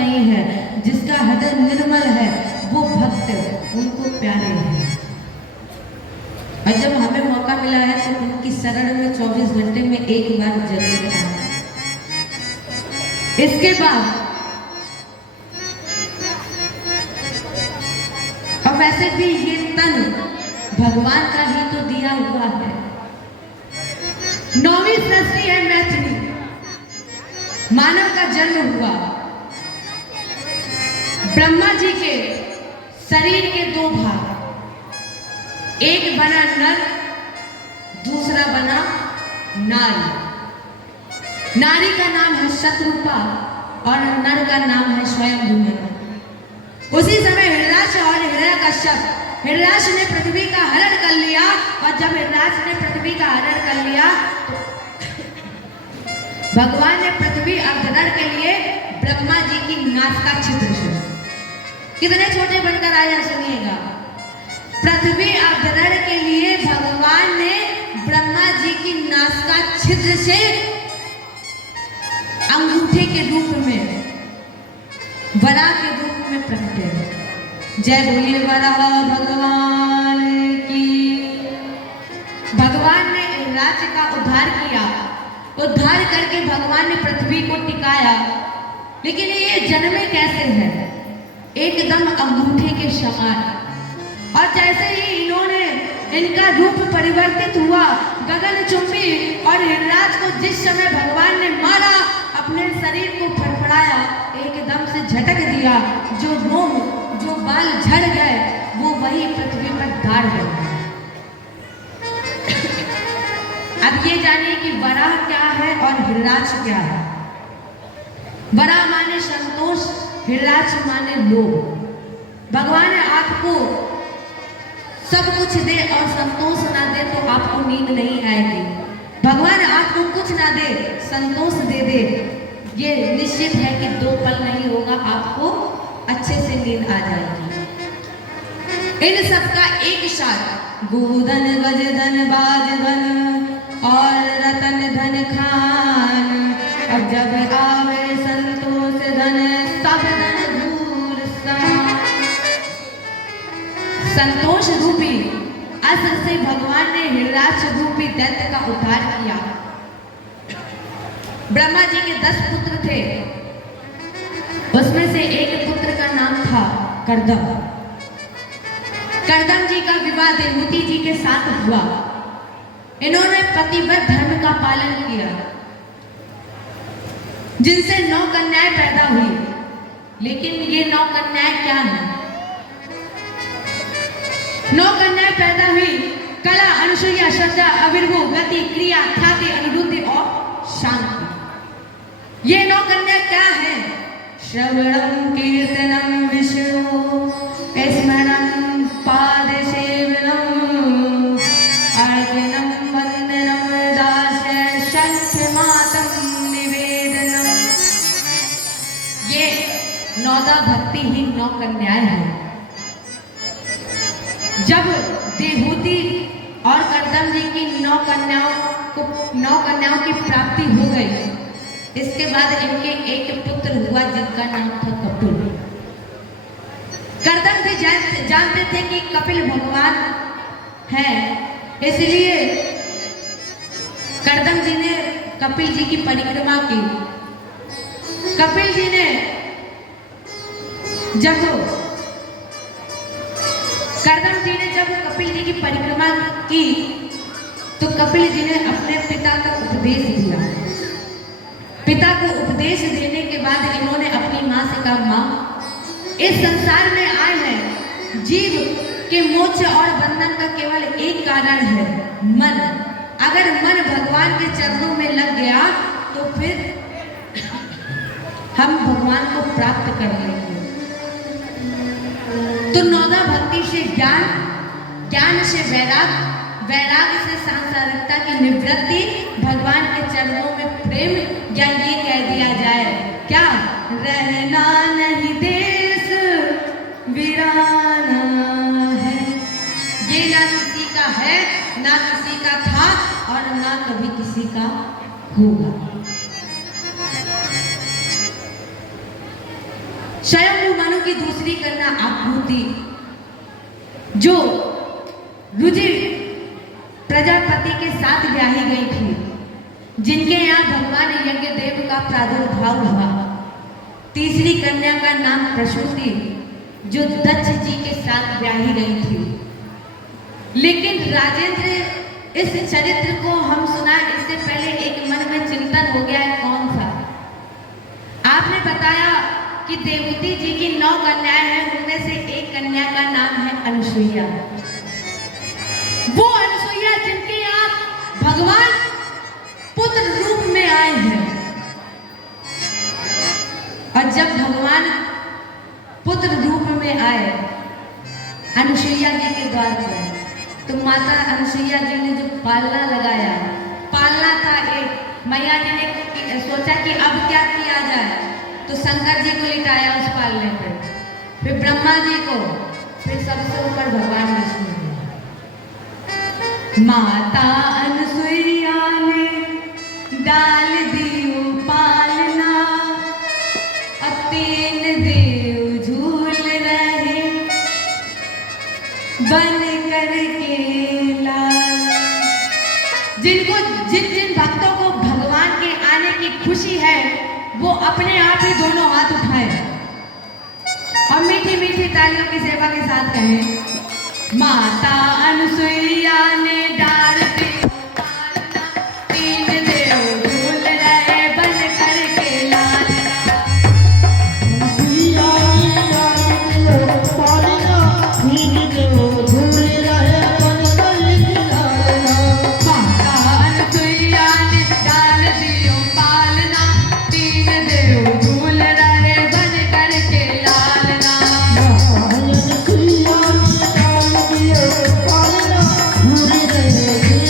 नहीं है, जिसका हृदय निर्मल है वो भक्त उनको प्यारे हैं। और जब हमें मौका मिला है तो उनकी शरण में 24 घंटे में एक बार जरूर आना। इसके बाद और वैसे भी ये तन भगवान का ही तो दिया हुआ है। 9वीं सृष्टि है मैथिली, मानव का जन्म हुआ। ब्रह्मा जी के शरीर के 2 भाग, एक बना नर, दूसरा बना नारी। नारी का नाम है शत्रुपा और नर का नाम है स्वयं। उसी समय हिरण्याक्ष और हिरण्यकश्यप, हिरण्याक्ष ने पृथ्वी का हरण कर लिया और जब हिरण्याक्ष ने पृथ्वी का हरण कर लिया तो भगवान ने पृथ्वी अवतरण के लिए ब्रह्मा जी की नासिका छिद्र से, कितने छोटे बनकर आया सुनिएगा, पृथ्वी अवतरण के लिए भगवान ने ब्रह्मा जी की नासिका छिद्र से अंगूठे के रूप में, वराह के रूप में प्रकटे। जय बोलिए वराह भगवान की। भगवान ने राज्य का उद्धार किया, उद्धार करके भगवान ने पृथ्वी को टिकाया। लेकिन ये जन्मे कैसे है? एकदम अंगूठे के समान। और जैसे ही इन्होंने, इनका रूप परिवर्तित हुआ गगनचुंबी, और हिरण्याक्ष को जिस समय भगवान ने मारा, अपने शरीर को फड़फड़ाया, एकदम से झटक दिया, जो रोम, जो बाल झड़ गए वो वही पृथ्वी पर गाड़ गए। अब ये जानिए कि वराह क्या है और हिरण्याक्ष क्या है। वराह माने संतोष, हिरण्याक्ष माने लोभ। भगवान आपको सब कुछ दे और संतोष ना दे तो आपको नींद नहीं आएगी। भगवान आपको कुछ ना दे, संतोष दे दे, ये निश्चित है कि 2 पल नहीं होगा, आपको अच्छे से नींद आ जाएगी। इन सब का एक साथ गोधन गजधन बाजधन और रतन धन खान, और जब आवे संतोष धन सब धन दूर सान। संतोष रूपी अस्त्र से भगवान ने हिरण्याक्ष रूपी दैत्य का उद्धार किया। ब्रह्मा जी के 10 पुत्र थे, उसमें से एक पुत्र का नाम था कर्दम। कर्दम जी का विवाह देवहूति जी के साथ हुआ। इन्होंने पतिव्रत धर्म का पालन किया, जिनसे 9 कन्याएं पैदा हुई। लेकिन ये 9 कन्याएं क्या हैं? 9 कन्याएं पैदा हुई, कला, अनुसुईया, श्रद्धा, अविर्भू, गति, क्रिया, ख्याति, अनुरुद्धि और शांति। ये 9 कन्याएं क्या है? श्रवणम कीर्तनम विष्णु स्मरणम पादसेवनम अर्चनम वंदनम दास्य शंखमातम निवेदनम। ये 9 भक्तिहीन 9 कन्याएं हैं। जब देवहूति और कर्दम जी की 9 कन्याओं की प्राप्ति हो गई, इसके बाद इनके एक पुत्र हुआ जिनका नाम था कपिल। कर्दम जी जानते थे कि कपिल भगवान है, इसलिए कर्दम जी ने कपिल जी की परिक्रमा की। कपिल जी ने जब कपिल जी की परिक्रमा की तो कपिल जी ने अपने पिता को उपदेश दिया। पिता को उपदेश देने के बाद इन्होंने अपनी माँ से कहा, माँ, इस संसार में आए हैं, जीव के मोक्ष और बंधन का केवल एक कारण है, मन। अगर मन भगवान के चरणों में लग गया तो फिर हम भगवान को प्राप्त कर लेंगे। तो 9 भक्ति से ज्ञान, ज्ञान से वैराग, वैराग से सांसारिकता की निवृत्ति, भगवान के चरणों में प्रेम, या ये कह दिया जाए क्या, रहना नहीं देश वीराना है। ये ना किसी का है, ना किसी का था और ना कभी किसी का होगा। जो रुचि प्रजापति के साथ ब्याही गई थी, जिनके यहाँ भगवान यज्ञदेव का प्रादुर्भाव हुआ। तीसरी कन्या का नाम प्रसूति, जो दक्ष जी के साथ ब्याही गई थी। लेकिन राजेंद्र, इस चरित्र को हम सुना इससे पहले एक मन में चिंतन हो गया है, कौन सा? आपने बताया कि देवती जी की 9 कन्याएं हैं, उनमें से एक कन्या का नाम है अनुसुईया। वो अनुसुईया जिनके यहाँ भगवान पुत्र रूप में आए हैं। और जब भगवान पुत्र रूप में आए अनुसुईया जी के द्वार पर, तो माता अनुसुईया जी ने जो पालना लगाया, पालना था एक, मैया जी ने सोचा कि अब क्या किया जाए, तो शंकर जी को लिटाया उस पालने पे, फिर ब्रह्मा जी को, फिर सबसे ऊपर भगवान विष्णु को। माता अनुसुईया ने डाल दियो पालना, अब 3 देव झूल रहे बन करके लाल। जिन भक्तों को भगवान के आने की खुशी है, वो अपने आप ही दोनों हाथ उठाएं और मीठी मीठी तालियों की सेवा के साथ कहें, माता अनुसुईया ने डाल दी पालना, 3 देव झूल रहे बन करके लालना। अनुसुईया ने डाल दियो पालना, 3 देव झूल रहे बन करके लालना। माता अनुसुईया ने डाल दियो पालना, 3 देव झूल रहे बन करके लालना। अनुसुईया ने डाल दियो पालना, झूल रहे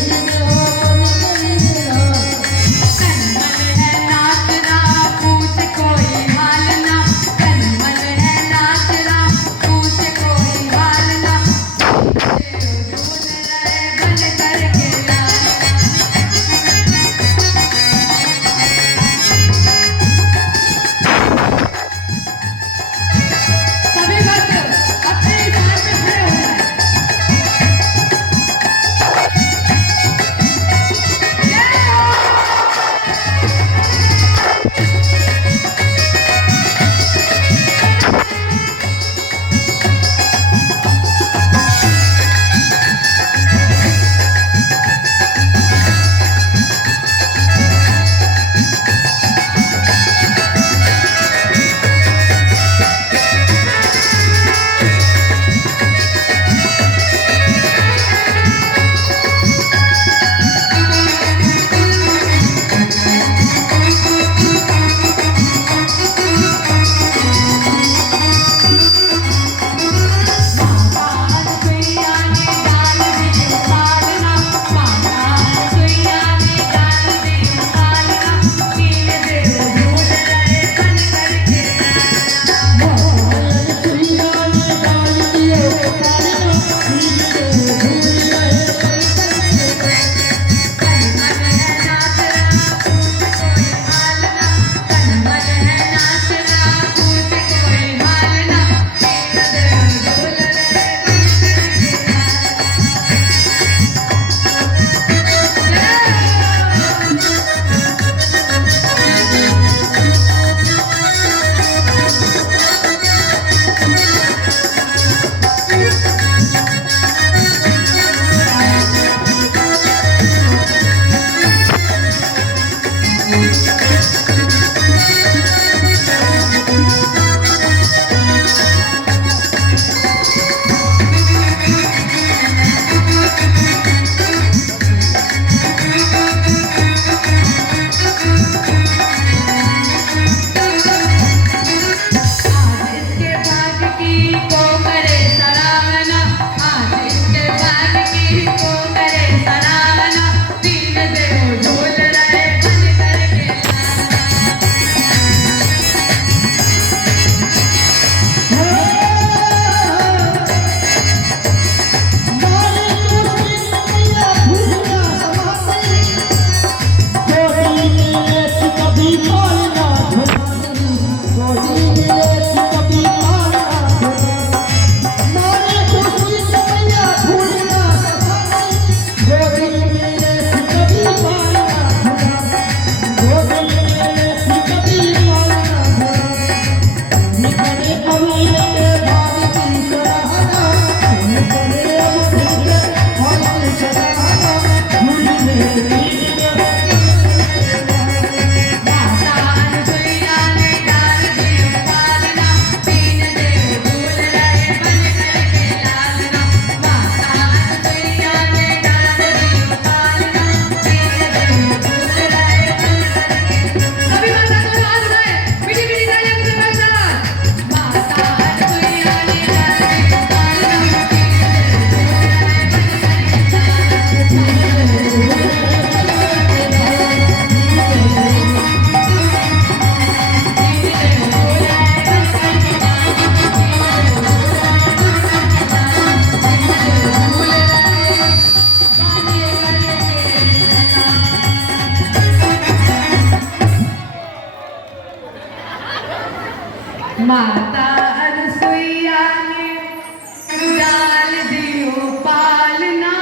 डाल दियो पालना,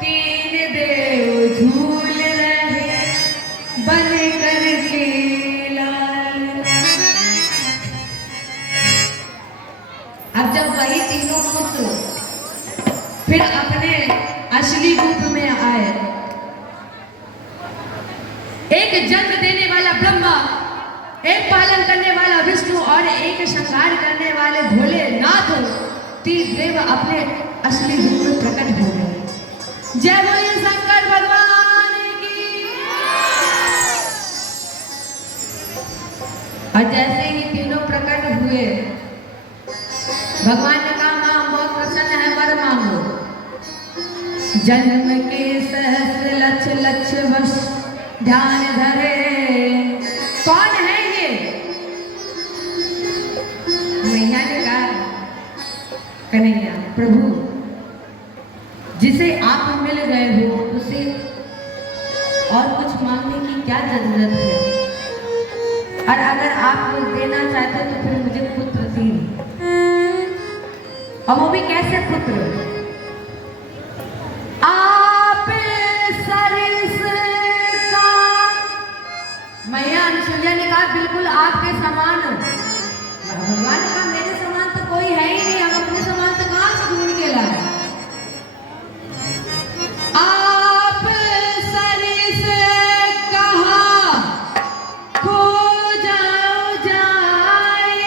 तीन देव झूल रहे बन करके लालना। अब जब वही तीनों पुत्र फिर अपने असली रूप में आए, एक जन्म देने वाला ब्रह्मा, एक पालन करने वाला विष्णु और एक संहार करने वाले भोलेनाथ, तीन देव अपने असली रूप में प्रकट हो गए। जय बोलिए शंकर भगवान की। और जैसे ही तीनों प्रकट हुए, भगवान ने कहा मां बहुत प्रसन्न है, वर मांगो। जन्म के सहस्र लक्ष वर्ष ध्यान धरे। कौन है ये? मैया ने कहा कन्हैया प्रभु, जिसे आप मिल गए हो उसे और कुछ मांगने की क्या जरूरत है? और अगर आप कुछ देना चाहते तो फिर मुझे पुत्र दीजिए, और वो भी कैसे पुत्र? आप सरिस का। मैया अनुसुईया ने कहा बिल्कुल आपके समान। भगवान ने कहा मेरे समान तो कोई है ही नहीं, हम अपने समान से कहां से ढूंढ के लाए? आप सरिस कहा खो जाओ जाए,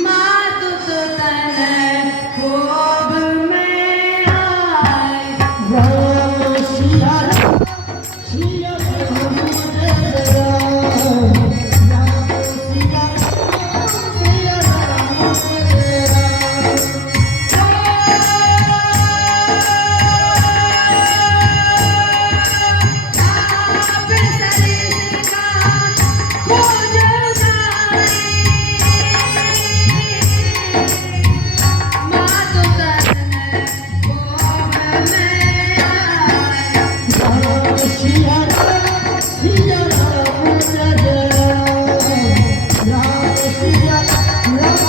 मात तो तन खूब में आए। राम सिया राम, सिया राम जय राम, राम सिया राम, सिया राम जय राम। आप सरिस का खो जाओ जाए, मात तो तन खूब में आए। राम सिया राम, सिया राम जय राम, राम सिया राम, सिया राम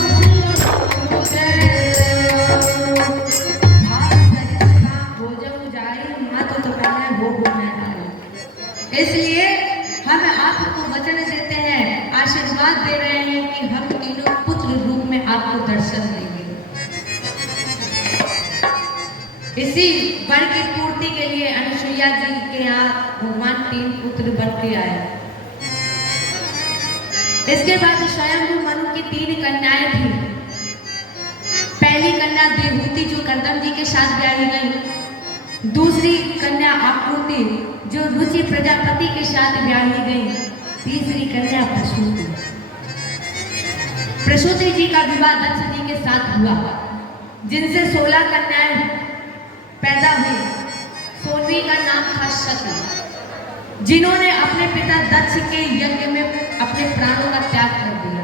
जय राम। इसलिए हम आपको वचन देते हैं, आशीर्वाद दे रहे हैं कि हम तीनों पुत्र रूप में आपको दर्शन देंगे। इसी वर की पूर्ति के लिए अनुसुईया जी के यहाँ भगवान तीन पुत्र बन के आए। इसके बाद स्वयं मनु की तीन कन्याएं थी। पहली कन्या देवहूति जो कर्दम जी के साथ ब्याही गई, दूसरी कन्या आकृति जो रुचि प्रजापति के साथ ब्याही गई, तीसरी कन्या प्रसूति। प्रसूति जी का विवाह दक्ष जी के साथ हुआ, जिनसे 16 कन्याएं पैदा हुई। 16वीं का नाम था सती, जिन्होंने अपने पिता दक्ष के यज्ञ में अपने प्राणों का त्याग कर दिया।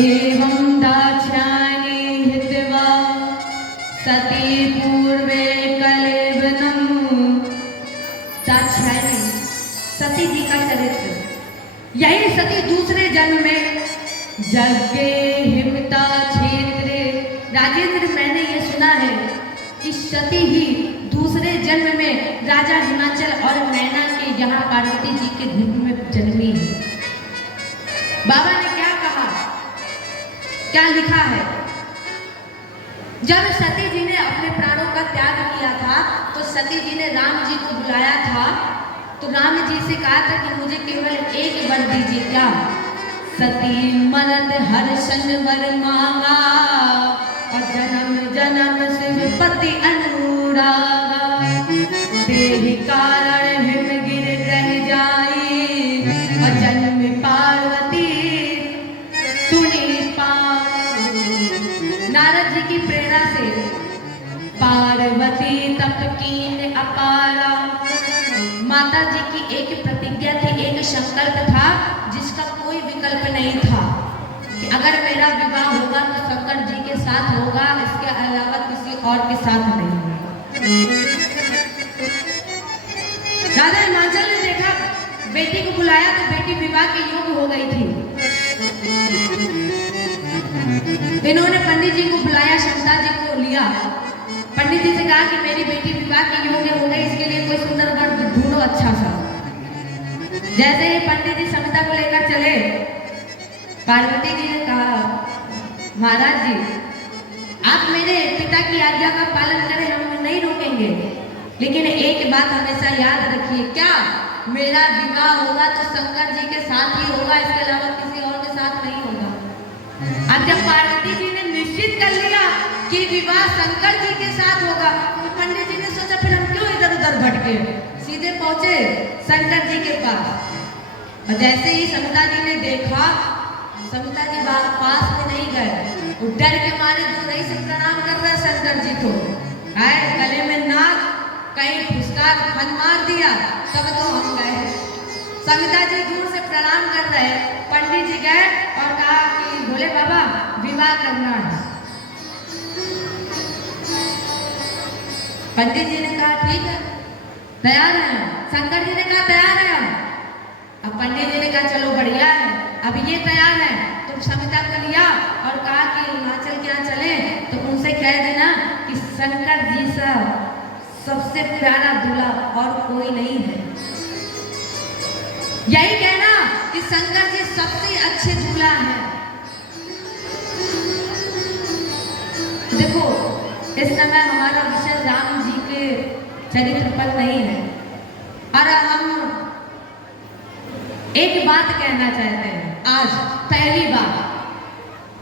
एवं दाक्षायणी हित्वा सती पूर्वे कलेवनम। दाक्षायणी सती जी का चरित्र, यही सती दूसरे जन्म में यज्ञे हिमता क्षेत्रे। राजेंद्र मैंने ये सुना है कि सती ही दूसरे जन्म में राजा हिमाचल और मैना के यहाँ पार्वती जी के रूप में जन्मी है। बाबा ने क्या कहा, क्या लिखा है? जब सती जी ने अपने प्राणों का त्याग किया था तो सती जी ने राम जी को बुलाया था, तो राम जी से कहा था कि मुझे केवल एक वर दीजिए। क्या? सती मरद हर सन वर मांगा, और जन्म जन्म से पति अनुरागा। देह कारण हिम गिर रह जाई, और जन्म पार्वती तूने पाई। नारद जी की प्रेरणा से पार्वती तप कीन अपारा। माता जी की एक प्रतिज्ञा थी, एक संकल्प था जिसका कोई विकल्प नहीं था कि अगर मेरा विवाह होगा तो शंकर जी के साथ होगा, इसके अलावा किसी और के साथ नहीं होगा। राजा हिमाचल ने देखा बेटी को बुला बुलाया तो बेटी विवाह के योग्य हो गई थी। इन्होंने पंडित जी को बुलाया, क्षमता जी को लिया, पंडित जी से कहा कि मेरी बेटी विवाह के योग्य हो गई, इसके लिए कोई सुंदर वर ढूंढो अच्छा सा। जैसे ही पंडित जी क्षमता को लेकर चले, पार्वती जी ने कहा महाराज जी आप मेरे पिता की आज्ञा का पालन करें, हम नहीं रोकेंगे, लेकिन एक बात हमेशा याद रखिए, क्या मेरा विवाह होगा तो शंकर जी के साथ ही होगा, इसके अलावा किसी और के साथ नहीं होगा। अब जब पार्वती जी ने निश्चित कर लिया कि विवाह शंकर जी के साथ होगा, तो पंडित जी ने सोचा फिर हम क्यों इधर उधर भटके, सीधे पहुंचे शंकर जी के पास। और जैसे ही समता जी ने देखा, समता जी पास में नहीं गए, वो डर के मारे दूर ही से प्रणाम कर रहे शंकर जी को, आए गले में नाग, कहीं फुसकार फन मार दिया, तब तो हम गए। समिता जी दूर से प्रणाम कर रहे, पंडित जी गए और कहा कि बोले बाबा विवाह करना है। पंडित जी ने कहा ठीक है तैयार है, शंकर जी ने कहा तैयार है हम। अब पंडित जी ने कहा चलो बढ़िया है, अब ये तैयार है, तो समिता को लिया और कहा कि हिमाचल के यहाँ चले तो उनसे कह देना कि शंकर जी सा सबसे प्यारा दूल्हा और कोई नहीं है, यही कहना कि शंकर जी सबसे अच्छे दूल्हा हैं। देखो इस समय हमारा विषय राम जी के चरित्र पर नहीं है, और हम एक बात कहना चाहते हैं आज पहली बार,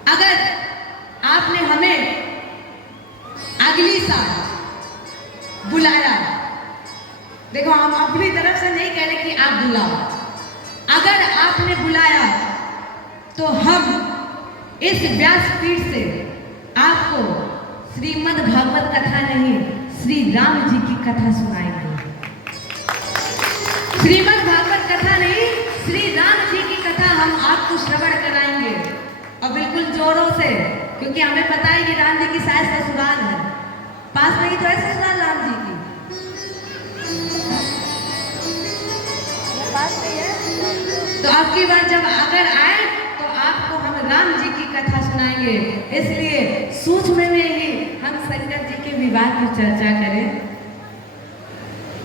अगर आपने हमें अगली साल बुलाया, देखो हम अपनी तरफ से नहीं कह रहे कि आप बुलाओ, अगर आपने बुलाया तो हम इस व्यासपीठ से आपको श्रीमद् भागवत कथा नहीं, श्री राम जी की कथा सुनाएंगे। श्रीमद् भागवत कथा नहीं, श्री राम जी की कथा हम आपको श्रवण कराएंगे, और बिल्कुल जोरों से, क्योंकि हमें पता है कि राम जी की सास ससुराल है, पास नहीं तो है ससुराल राम जी की, पास नहीं है। तो आपकी बार जब अगर आए तो आपको हम राम जी की कथा सुनाएंगे, इसलिए सूक्ष्म में ही हम शंकर जी के विवाह की चर्चा करें,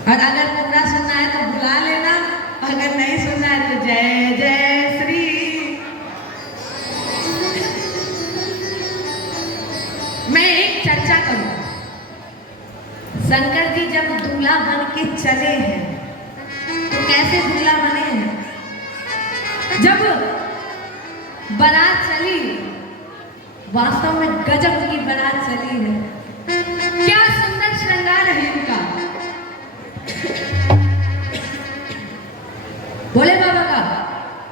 और अगर पूरा सुनना है तो बुला लेना, अगर नहीं सुनना है तो जय जय श्री। मैं एक चर्चा करूं, शंकर जी जब दूल्हा बन के चले हैं तो कैसे दूल्हा बने हैं? जब बारात चली, वास्तव में गजब की बारात चली है, क्या सुंदर श्रृंगार है इनका, भोले बाबा का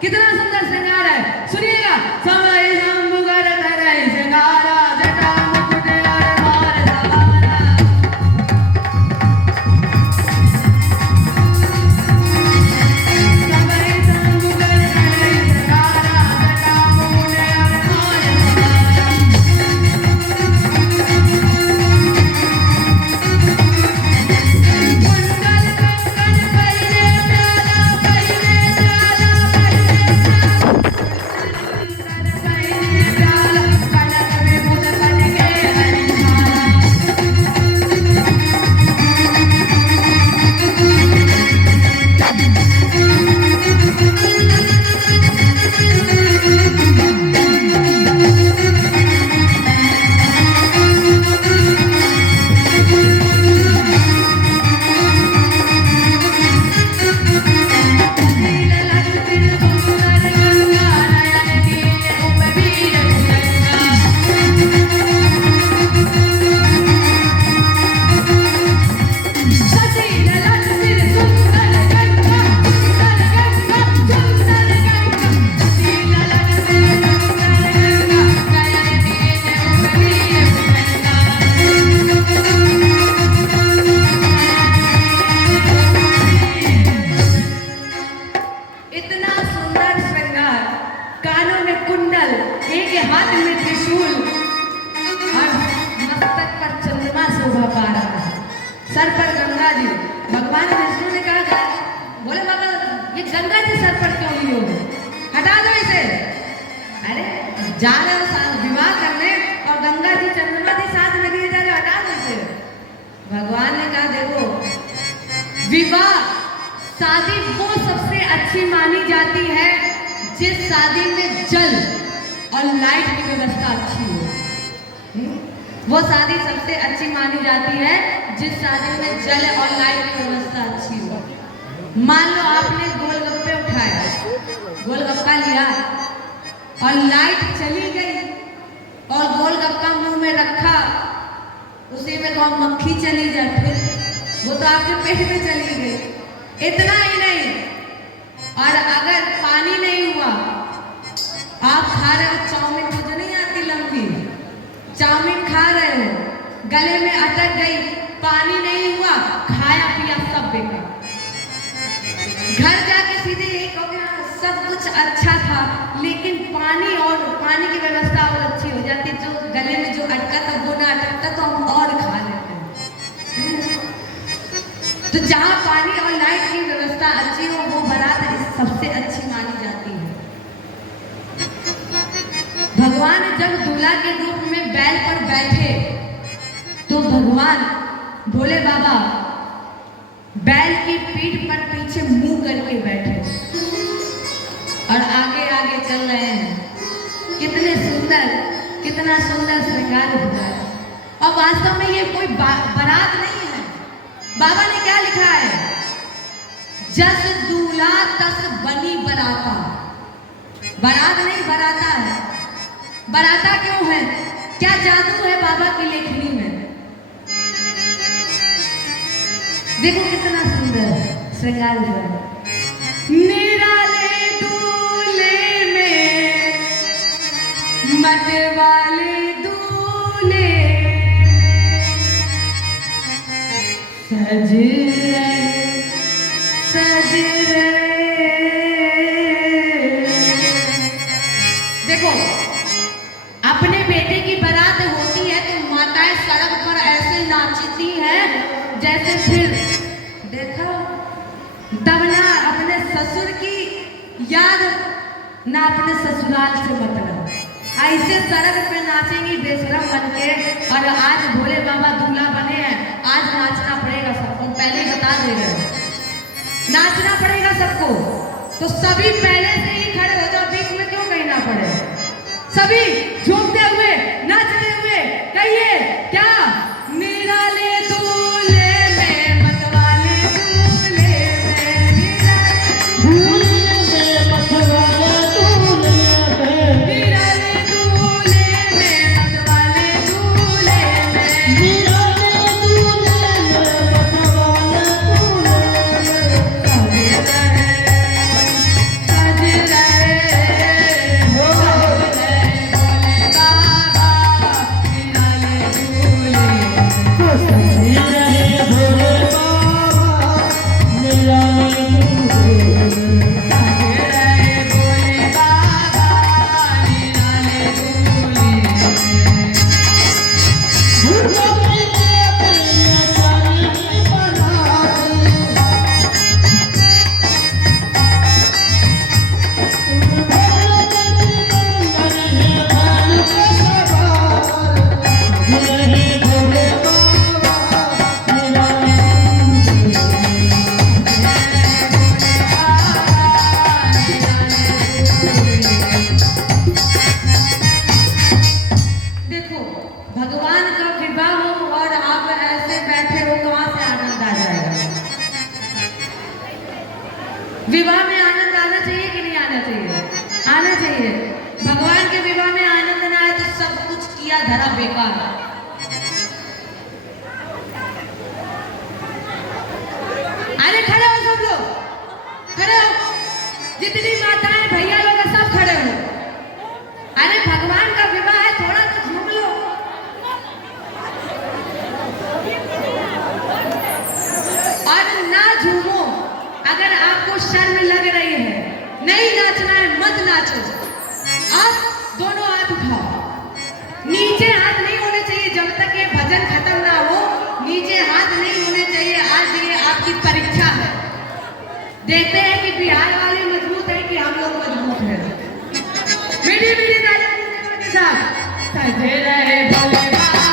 कितना सुंदर श्रृंगार है। सुनिएगा, समय शंभुगर धरई श्रृंगारा, जटा मुकुट और भार सवारा, समय शंभुगर धरई श्रृंगारा, जटा मुकुट और भार सवारा, कुंडल कंकण पहने प्याला, पहने प्याला, पहने प्याला, कनक में मुद बन के हरिशाला। नील ललित सुंदर गंगा, नयन नील उपवीर तिरंगा, सती ललित सुंदर गंगा, सुंदर गंगा, सुंदर गंगा, सती ललित सुंदर गंगा, नयन नील उपवीर तिरंगा। इतना सुंदर श्रृंगार, कानों में कुंडल, एक हाथ में त्रिशूल, और मस्तक पर चंद्रमा शोभा पा रहा है, सर पर गंगा जी। भगवान विष्णु ने कहा बोले बाबा ये गंगा जी सर पर क्यों लिए हो? हटा दो इसे। अरे जा रहे हो विवाह करने और गंगा जी चंद्रमा जी साथ में लिए जा रहे हो, हटा दो इसे। भगवान ने कहा देखो विवाह शादी वो सबसे अच्छी मानी जाती है जिस शादी में जल और लाइट की व्यवस्था अच्छी हो। वो शादी सबसे अच्छी मानी जाती है जिस शादी में जल और लाइट की व्यवस्था अच्छी हो। मान लो आपने गोलगप्पे उठाया, गोलगप्पा लिया और लाइट चली गई और गोलगप्पा मुंह में रखा, उसी में कहो मक्खी चली जाए, फिर वो तो आपके पेट में चली गई। इतना ही नहीं, और अगर पानी नहीं हुआ, आप खा रहे हो चाउमीन, वो जो नहीं आती लंबी चाउमीन खा रहे हो, गले में अटक गई, पानी नहीं हुआ, खाया पिया सब बेकार। घर जाके सीधे यही कहोगे हाँ सब कुछ अच्छा था, लेकिन पानी और पानी की व्यवस्था और अच्छी हो जाती, जो गले में जो अटका था वो ना अटकता तो हम और खा लेते हैं। तो जहाँ पानी और लाइट की व्यवस्था अच्छी हो वो बारात सबसे अच्छी मानी जाती है। भगवान जब दूल्हा के रूप में बैल पर बैठे तो भगवान भोले बाबा बैल की पीठ पर पीछे मुंह करके बैठे और आगे आगे चल रहे हैं। कितना सुंदर श्रृंगार हुआ है। और वास्तव में ये कोई बारात नहीं है। बाबा ने क्या लिखा है? जस दूल्हा तस बनी बराता। बारात नहीं बराता है। बराता क्यों है? क्या जादू है बाबा की लेखनी में? देखो कितना सुंदर श्रृंगार हुआ है। निराले दूल्हे में मत वाले दूल्हे सज रहे। देखो अपने बेटे की बारात होती है तो माताएं सड़क पर ऐसे नाचती हैं जैसे फिर देखो तब ना अपने ससुर की याद ना अपने ससुराल से मतलब, ऐसे सड़क पे नाचेंगी बेशरम बन के। और आज भोले बाबा दूल्हा बने हैं, आज नाचना पड़ेगा सबको, पहले बता दे रहे नाचना पड़ेगा सबको। तो सभी पहले से ही खड़े हो जाओ, बीच में क्यों कहना पड़े। सभी झूमते हुए नाचते हुए कहिए क्या? निराले दूल्हे में मतवाले दूल्हे में, निराले में मतवाले दूल्हे में, निराले दूल्हे में मतवाले दूल्हे में, निराले दूल्हे में मतवाले दूल्हे में, सज रहे हो भोले बाबा निराले दूल्हे। सजी रहे भोले बाबा निराले दूल्हे में। देखो भगवान का विवाह हो और आप ऐसे बैठे हो, कहां से आनंद आ जाएगा? विवाह में आनंद आना चाहिए कि नहीं आना चाहिए? आना चाहिए। भगवान के विवाह में आनंद ना आए तो सब कुछ किया धरा बेकार। अरे खड़े हो सब लोग, खड़े हो, जितनी माताएं भैया लोग हैं, सब खड़े हो। अरे भगवान का विवाह है, थोड़ा तो झूम लो। और ना झूमो अगर आपको शर्म लग रही है, नहीं नाचना है मत नाचो। अब दोनों हाथ उठाओ, नीचे हाथ नहीं होने चाहिए जब तक ये भजन खत्म ना हो। नीचे हाथ नहीं होने चाहिए, आज ये आपकी परीक्षा है। देखते हैं कि बिहार वाले मजबूत है कि हम लोग मजबूत हैं। मीठी मीठी तालियां के साथ सजे रहे भोले बाबा।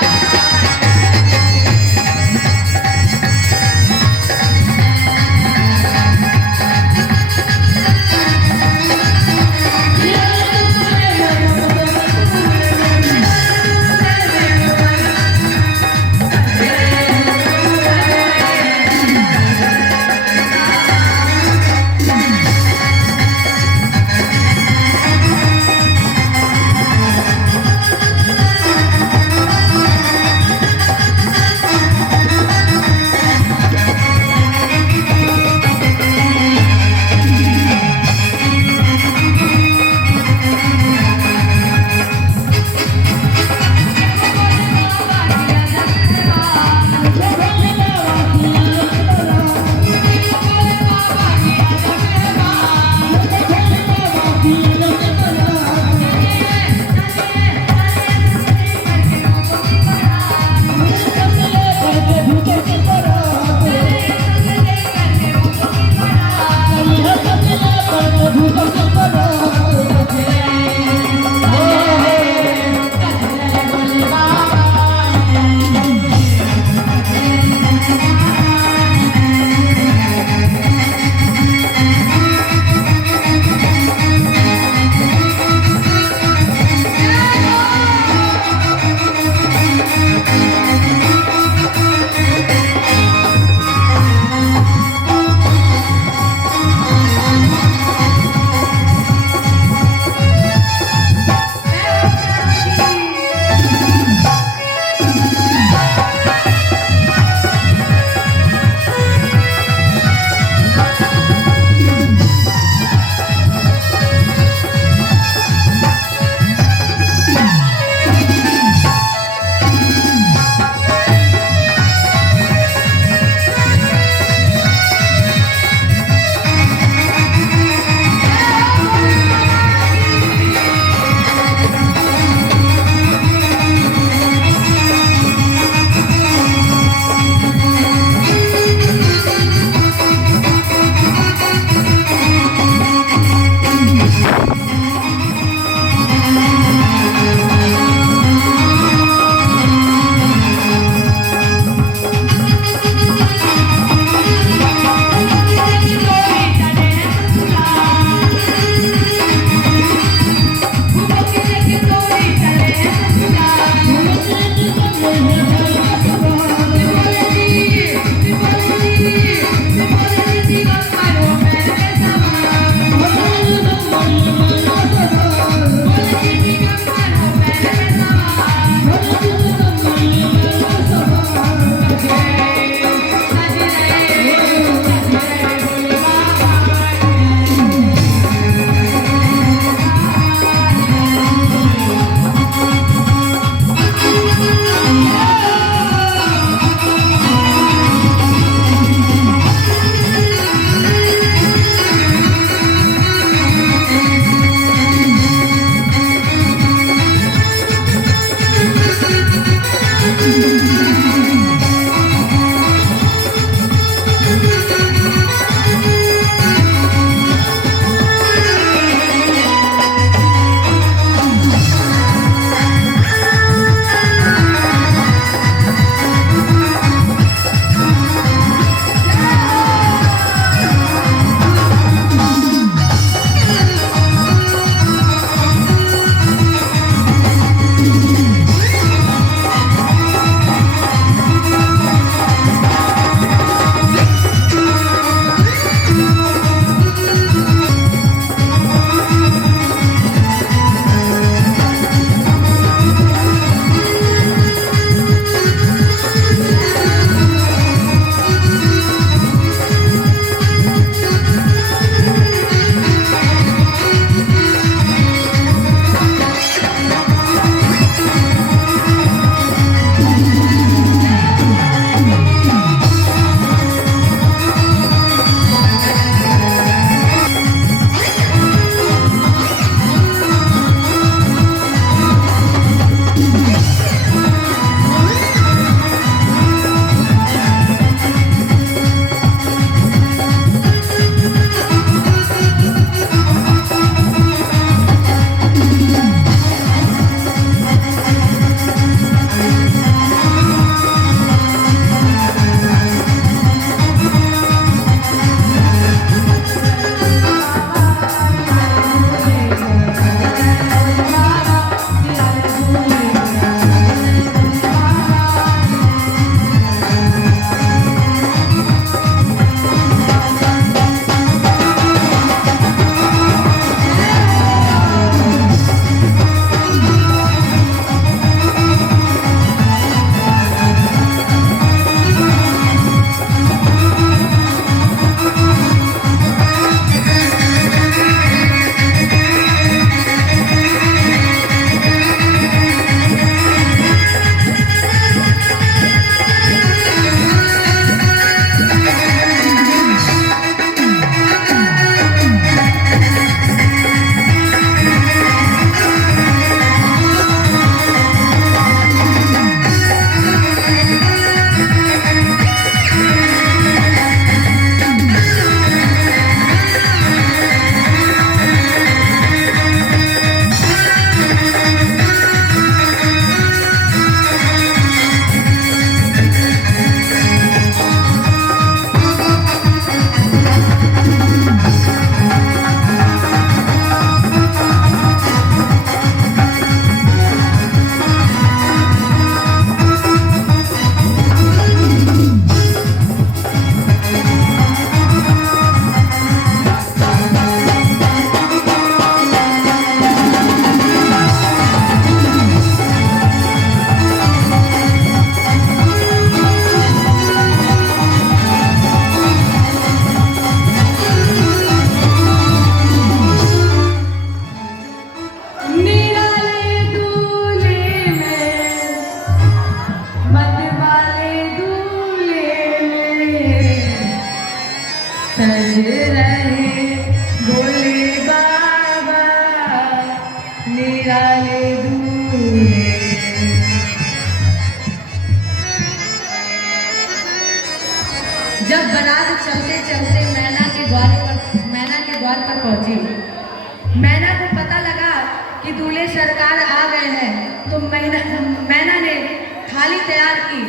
तैयार की,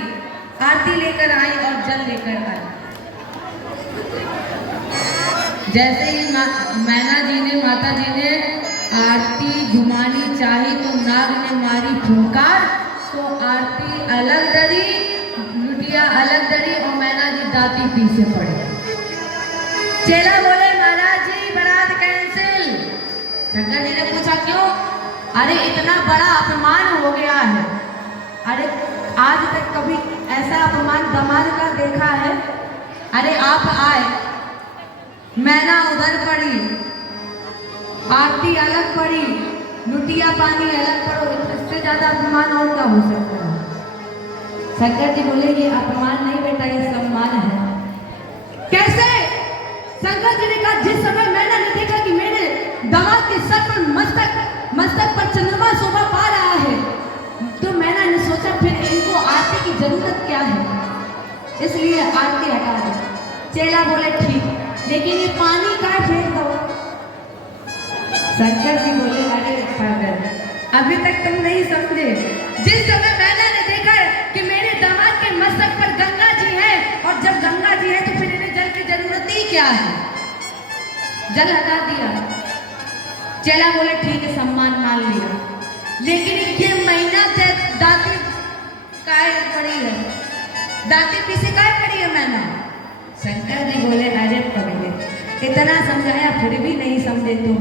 आरती लेकर आई और जल लेकर आई। जैसे ही मैना जी ने, माता जी ने आरती घुमानी चाही तो नाग ने मारी फुंकार, तो आरती अलग डरी, लुटिया अलग डरी और मैना जी दाती पीछे पड़े। चेला बोले महाराज जी बारात कैंसिल। शंकर जी ने पूछा क्यों? अरे इतना बड़ा अपमान हो गया है। अरे आज तक कभी ऐसा अपमान दामाद का देखा है? अरे आप आए, मैना उधर पड़ी, आरती अलग पड़ी, लुटिया पानी अलग पड़ो, इससे ज्यादा अपमान और क्या हो सकता है? शंकर जी बोले ये अपमान नहीं बेटा, ये सम्मान है। कैसे? शंकर जी ने कहा जिस समय मैंने देखा कि मेरे दामाद के सर पर मस्तक पर चंद्रमा शोभा पा रहा है, तो मैंने सोचा फिर इनको आरती की जरूरत क्या है, इसलिए आरती हटा दी। चेला बोले ठीक, लेकिन ये पानी का फेंक दो। शंकर जी बोले अरे पागल, अभी तक तुम नहीं समझे। जिस समय मैंने देखा है कि मेरे दामाद के मस्तक पर गंगा जी है, और जब गंगा जी है तो फिर इन्हें जल की जरूरत ही क्या है, जल हटा दिया। चेला बोले ठीक है, सम्मान मान लिया, लेकिन ये महीना दाती काय पड़ी है, दाती पीछे काय पड़ी है मैना? शंकर जी बोले अरे पगले, इतना समझाया फिर भी नहीं समझे तुम।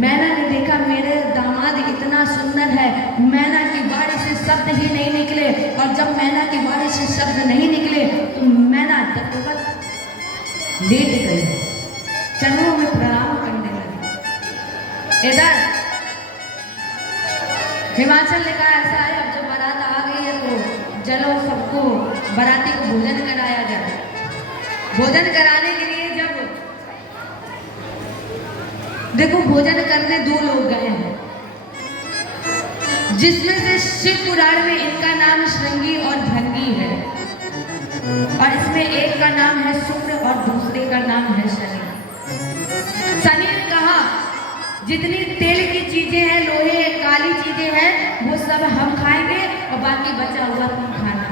मैना ने देखा मेरे दामाद इतना सुंदर है, मैना की बाड़ी से शब्द ही नहीं निकले, और जब मैना की बाड़ी से शब्द नहीं निकले तो मैना तत्वत लेट गई, चरणों में प्रणाम करने लगी। इधर हिमाचल ने कहा ऐसा है, अब जब बारात आ गई है तो चलो सबको बाराती को भोजन कराया जाए। भोजन कराने के लिए जब देखो भोजन करने दो लोग गए हैं, जिसमें से शिव पुराण में इनका नाम श्रृंगी और भृंगी है, और इसमें एक का नाम है शुक्र और दूसरे का नाम है शनि। शनि ने कहा जितनी तेल की चीजें हैं, लोहे काली चीजें हैं, वो सब हम खाएंगे और बाकी बचा हुआ तुम खाना।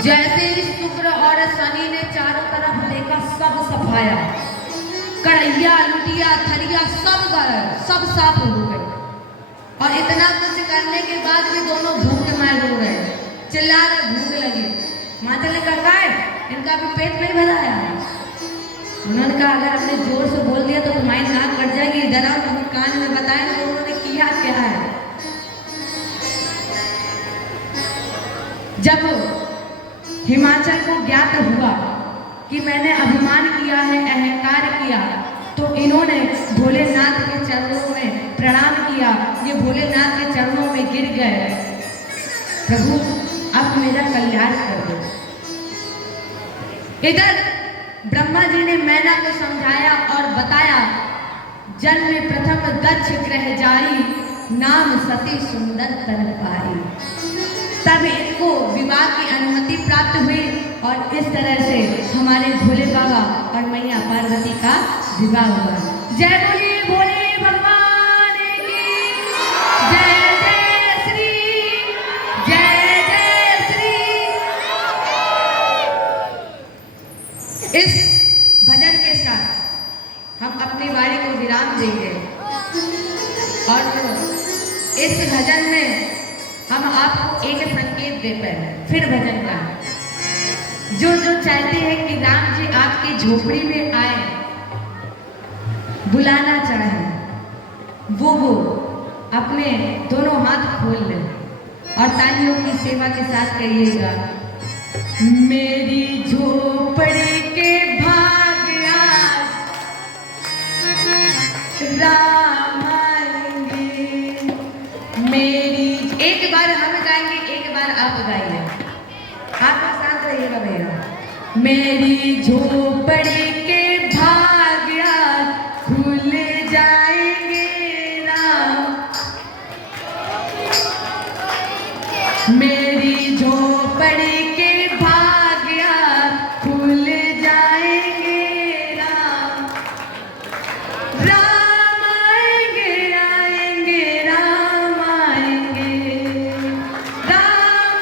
जैसे ही शुक्र और शनि ने चारों तरफ देखा, सब सफाया, कढ़ैया लुटिया थरिया सब साफ हो गए, और इतना कुछ करने के बाद भी दोनों भूखे मार हो गए, चिल्ला रहे भूख लगी। माता ने कहा इनका भी पेट नहीं भराया? उन्होंने कहा अगर हमने जोर से बोल दिया तो तुम्हारी नाक कट जाएगी, इधर आओ तुम्हें कान में बताएं तो उन्होंने किया क्या है। जब हिमाचल को ज्ञात हुआ कि मैंने अभिमान किया है, अहंकार किया, तो इन्होंने भोलेनाथ के चरणों में प्रणाम किया। ये भोलेनाथ के चरणों में गिर गए, प्रभु अब मेरा कल्याण कर दो। इधर ब्रह्मा जी ने मैना को समझाया और बताया, जन्म प्रथम दक्ष ग्रह जाई, नाम सती सुंदर तर पाई। तब इनको विवाह की अनुमति प्राप्त हुई, और इस तरह से हमारे भोले बाबा और मैया पार्वती का विवाह हुआ। जय बोले भोले भगवान की जय, जय श्री, जय जय श्री। इस भजन के साथ हम अपनी वाणी को विराम देंगे, और इस भजन में हम आपको एक संकेत देते हैं, फिर भजन का। जो जो चाहते हैं कि राम जी आपकी झोपड़ी में आए, बुलाना चाहे, वो अपने दोनों हाथ खोल लें और तालियों की सेवा के साथ कहिएगा, मेरी झोपड़ी के भाग आज राम आएंगे। मेरी एक बार हम गाएंगे, एक बार आप गाइए, आप साथ रहिएगा भैया। मेरी झोपड़ी के भाग आज खुल जाएंगे राम, मेरी झोपड़ी के भाग आज खुल जाएंगे राम। राम आएंगे आएंगे राम आएंगे, राम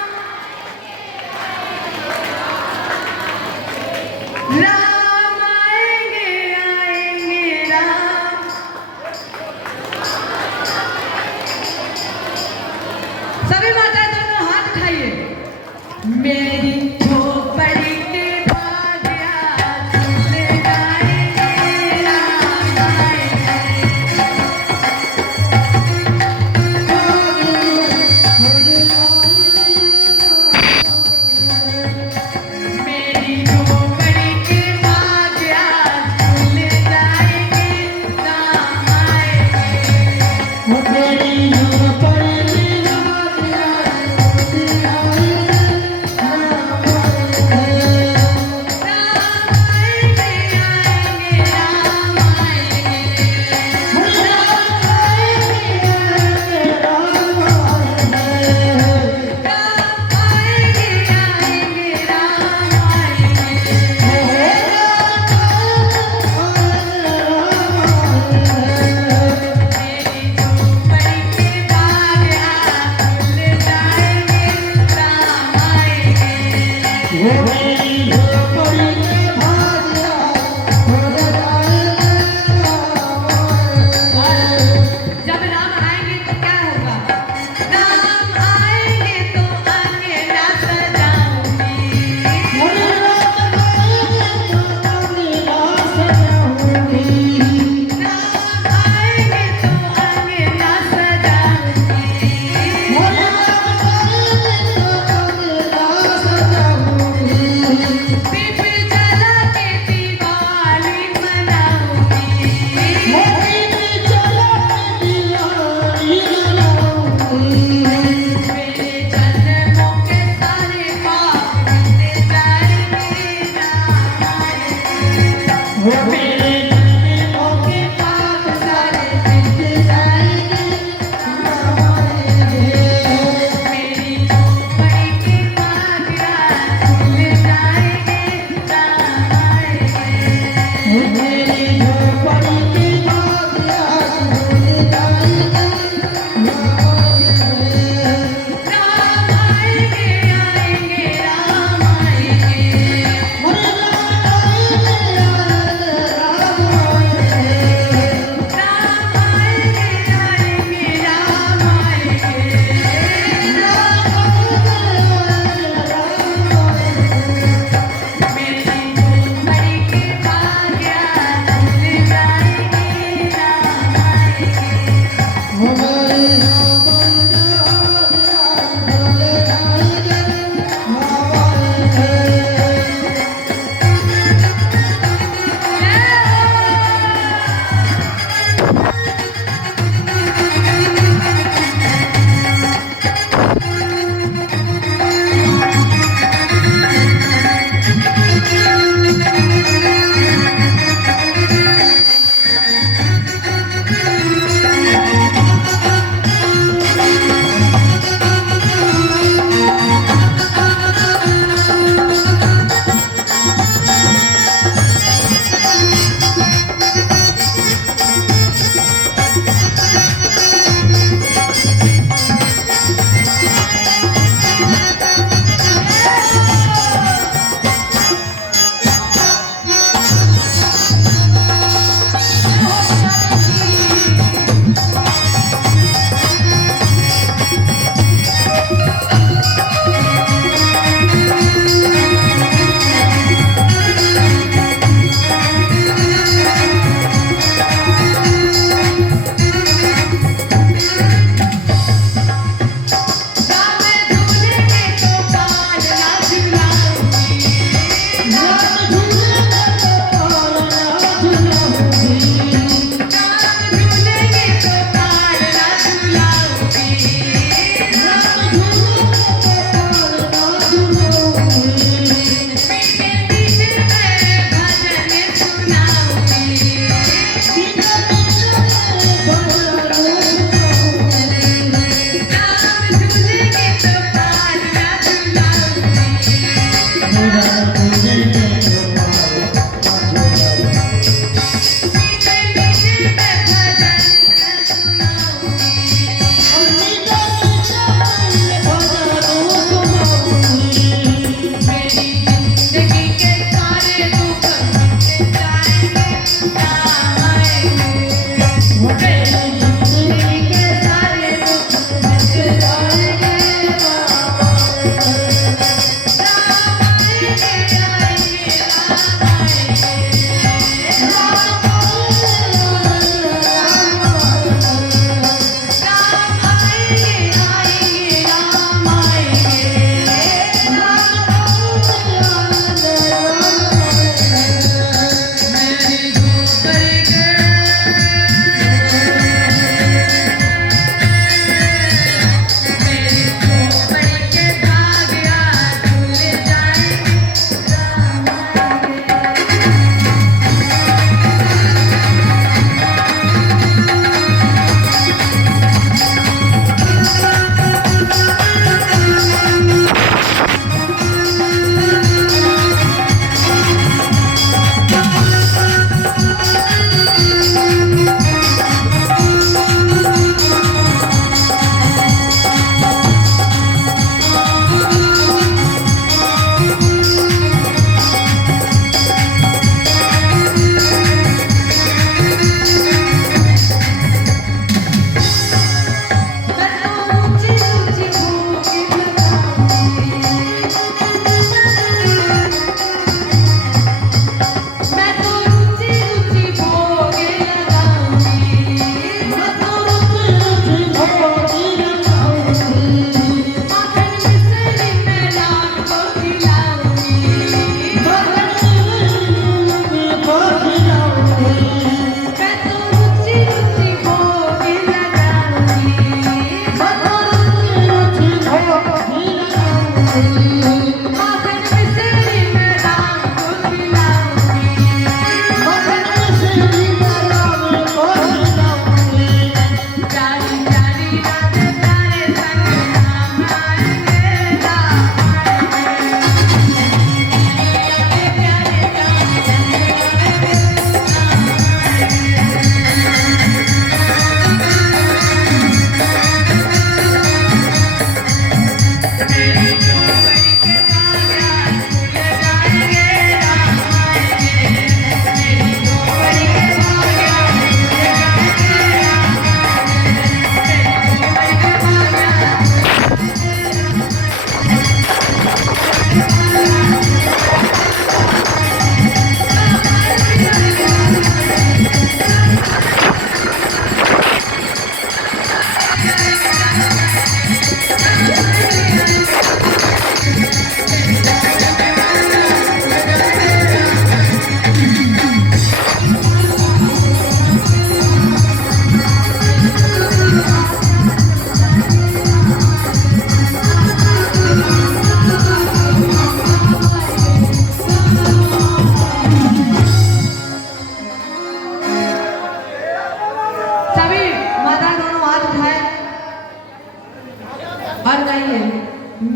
और गाइए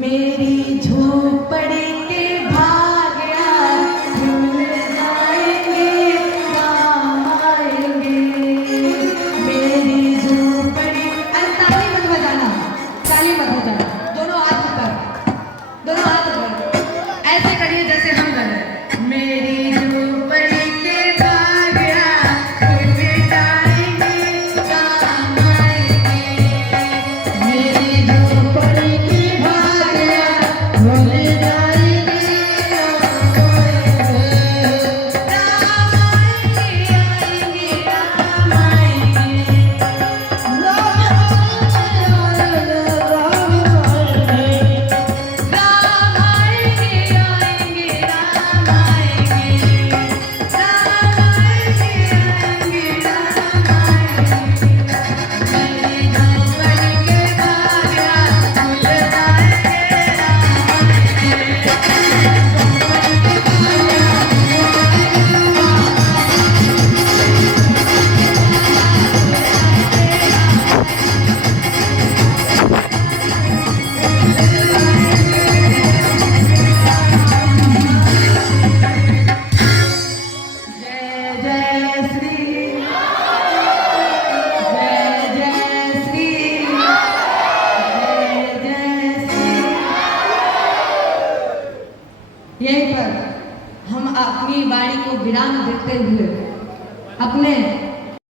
मेरी झोपड़ी के भाग्या खुल जाएंगे राम आएंगे मेरी झोपड़ी। अरे ताली मत बजाना, ताली मत बजाना, दोनों हाथ ऊपर, दोनों हाथ ऊपर ऐसे करिए जैसे हम कर रहे हैं। मेरी झोपड़ी के भाग्या खुल जाएंगे राम आएंगे मेरी झोपड़ी के भाग्या खुल जाएंगे राम आएंगे राम आएंगे राम आएंगे आएंगे राम आएंगे राम आएंगे आएंगे राम आएंगे मेरी झोपड़ी के भाग्या खुल जाएंगे राम आएंगे। जय जय श्री जय जय श्री जय जय श्री। यहीं पर हम अपनी वाणी को विराम देते हुए अपने